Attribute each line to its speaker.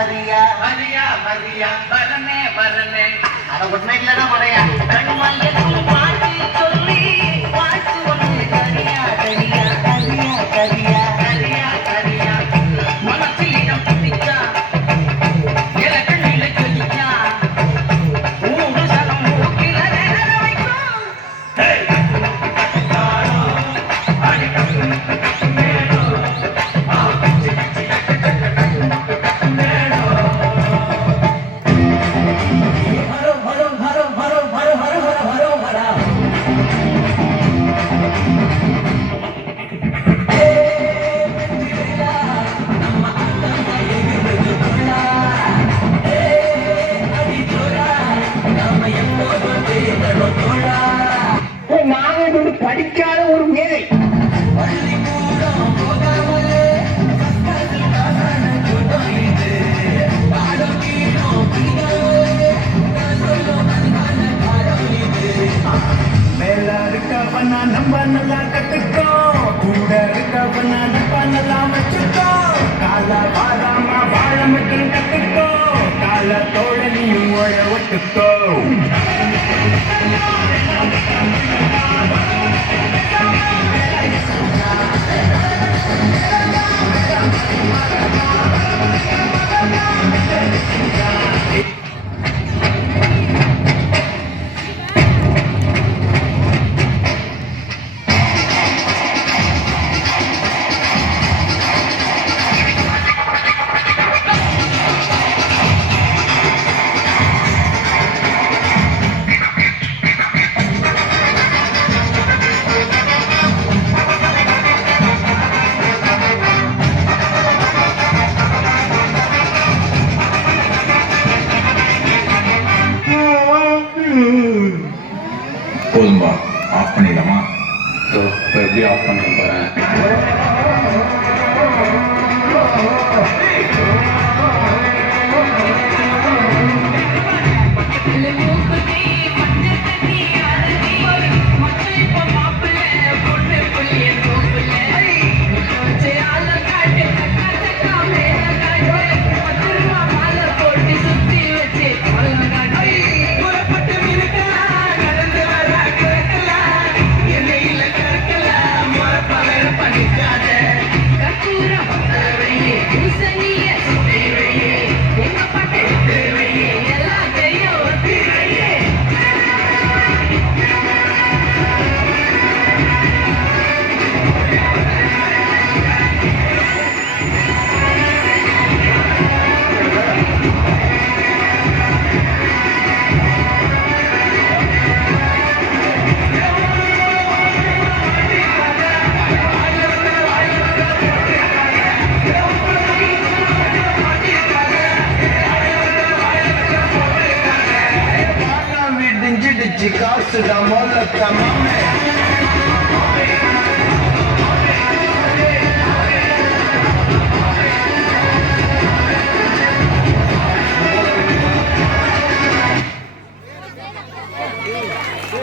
Speaker 1: வரியா
Speaker 2: வரியா வரியா வரனே வரனே.
Speaker 1: அட உண்மை இல்லடா மடையா ஒரு மேதை
Speaker 3: மேல இருக்கவனா நம்ம நல்லா கத்துக்கோ கூட இருக்கவனா நம்ம நல்லா வச்சுக்கோ கால வாராம வாழ மட்டும் கத்துக்கோ கால தோழ நீ உழ
Speaker 4: போதும்பா ஆஃப் பண்ணிடலாமா?
Speaker 5: ஸோ இப்போ எப்படி ஆஃப் பண்ண போகிறேன்
Speaker 6: She calls to
Speaker 3: the mall of Kamame.